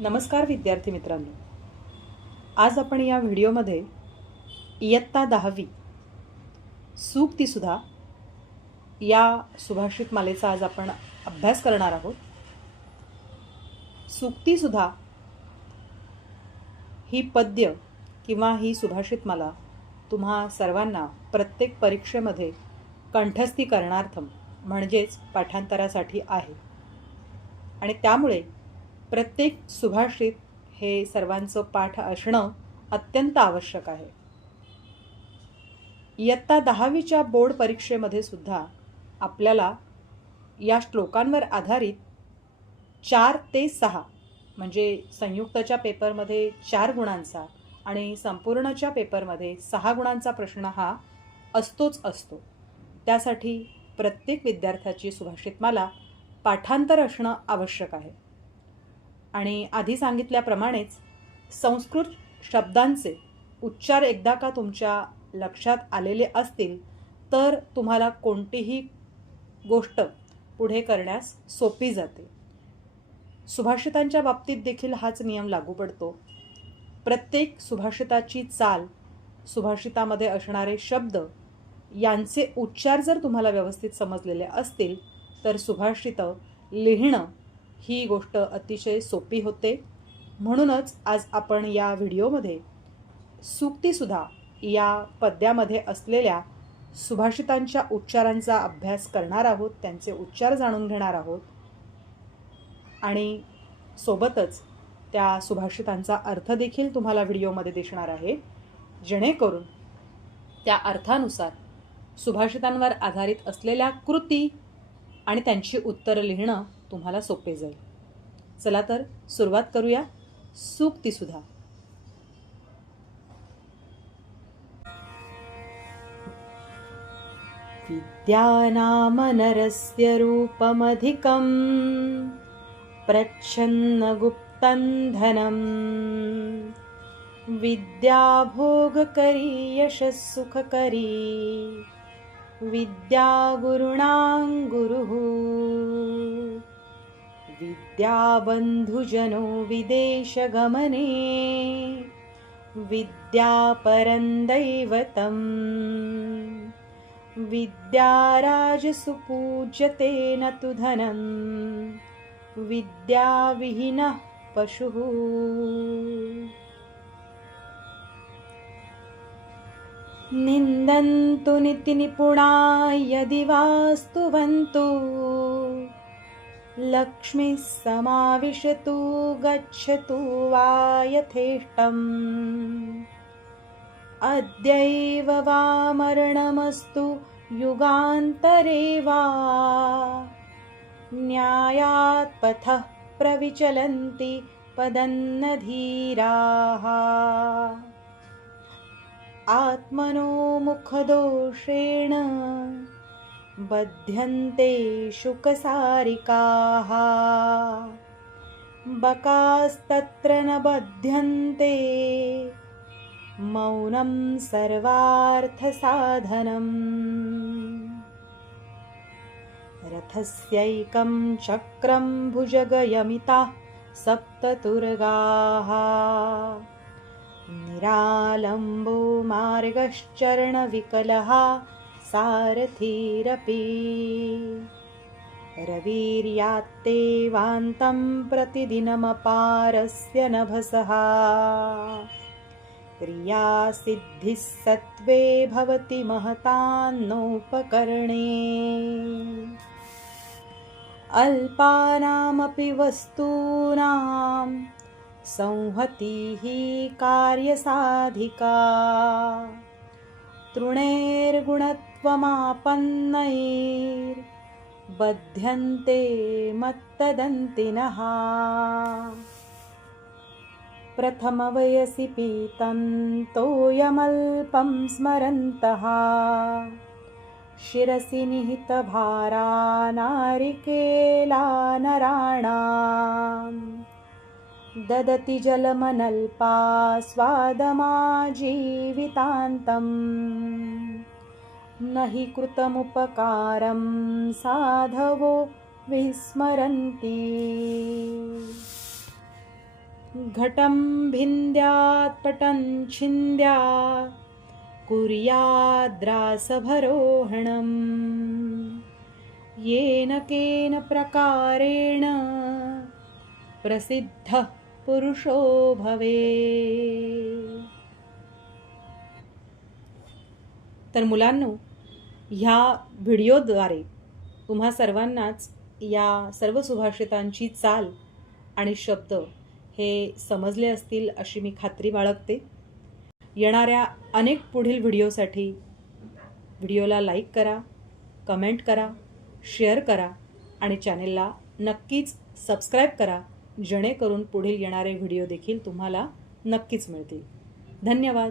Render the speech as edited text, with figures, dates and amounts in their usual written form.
नमस्कार विद्यार्थी मित्रांनो, आज आपण या व्हिडिओमध्ये इयत्ता 10वी सूक्तिसुधा या सुभाषित मालेचा आज आपण अभ्यास करणार आहोत. सूक्तिसुधा ही पद्य किंवा ही सुभाषित माला तुम्हा सर्वांना प्रत्येक परीक्षेमध्ये कंठस्थीकरणार्थम म्हणजेच पाठांतरासाठी आहे आणि त्यामुळे प्रत्येक सुभाषित हे सर्वांचं पाठ असणं अत्यंत आवश्यक आहे. इयत्ता 10वीच्या बोर्ड परीक्षेमध्ये सुद्धा आपल्याला या श्लोकांवर आधारित 4 ते 6 म्हणजे संयुक्तच्या पेपरमध्ये 4 गुणांचा आणि संपूर्णच्या पेपरमध्ये 6 गुणांचा प्रश्न हा असतोच असतो. त्यासाठी प्रत्येक विद्यार्थ्याची सुभाषित माला पाठांतर असणं आवश्यक आहे. आणि आधी सांगितल्याप्रमाणेच संस्कृत शब्दांचे उच्चार एकदा का तुमच्या लक्षात आलेले असतील तर तुम्हाला कोणतीही गोष्ट पुढे करण्यास सोपी जाते. सुभाषितांच्या बाबतीत देखील हाच नियम लागू पडतो. प्रत्येक सुभाषिताची चाल, सुभाषितामध्ये असणारे शब्द यांचे उच्चार जर तुम्हाला व्यवस्थित समजलेले असतील तर सुभाषितं लिहिणं ही गोष्ट अतिशय सोपी होते. म्हणूनच आज आपण या व्हिडिओमध्ये सूक्तिसुधा या पद्यामध्ये असलेल्या सुभाषितांच्या उच्चारांचा अभ्यास करणार आहोत, त्यांचे उच्चार जाणून घेणार आहोत आणि सोबतच त्या सुभाषितांचा अर्थ देखील तुम्हाला व्हिडिओमध्ये दिसणार आहे, जेणेकरून त्या अर्थानुसार सुभाषितांवर आधारित असलेल्या कृती आणि त्यांची उत्तरं लिहिणं तुम्हाला सोपे जाईल. चला तर सुरुवात करूया. सूक्तिसुधा. विद्यानाम नरस्य रूपमधिकं प्रच्छन्नगुप्तं धनं विद्या भोगकरी यशस्सुखकरी विद्या गुरुणां गुरुः विद्या बन्धुजनो विदेशगमने विद्या परं दैवतं विद्या राजसुपूज्यते न तु धनं विद्या विहीनः पशुः. निन्दन्तु नितिनिपुणा यदि वास्तुवन्तु लक्ष्मीः समाविशतु गच्छतु वा यथेष्टम् अद्यैव वा मरणमस्तु युगान्तरे वा न्यायात् पथः प्रविचलन्ति पदन्नधीराः आत्मनो मुखदोषेण बध्यन्ते शुकसारिकाः बकास्तत्र न बध्यन्ते मौनं सर्वार्थसाधनम् रथस्यैकं चक्रं भुजगयमिताः सप्ततुर्गाः निरालम्बो मार्गश्चरणविकलः सारथीरपि रविर्यात्ते वान्तं प्रतिदिनमपारस्य नभसः क्रियासिद्धिः सत्त्वे भवति महतान्नोपकरणे अल्पानामपि वस्तूनां संहतिः कार्यसाधिका तृणैर्गुणत्वमापन्नैर्बध्यन्ते मत्तदन्तिनः प्रथमवयसि पीतं तोयमल्पं स्मरन्तः शिरसि निहितभारा नारिकेलानराणाम् ददति जलमनल्पा स्वादमाजीवितान्तम् न हि कृतमुपकारं साधवो विस्मरन्ति. घटं भिन्द्यात् पटं छिन्द्या कुर्याद्रासभरोहणम् येन केन प्रकारेण प्रसिद्धः पुरुषो भवेत्। तर मुलांनो, ह्या व्हिडिओद्वारे तुम्हा सर्वांनाच या सर्व सुभाषितांची चाल आणि शब्द हे समजले असतील अशी मी खात्री बाळगते। येणाऱ्या अनेक पुढील व्हिडिओसाठी व्हिडिओला लाईक करा, कमेंट करा, शेअर करा आणि चॅनेलला नक्कीच सबस्क्राईब करा, जेणेकरून पुढील येणारे व्हिडिओ देखील तुम्हाला नक्कीच मिळतील। धन्यवाद।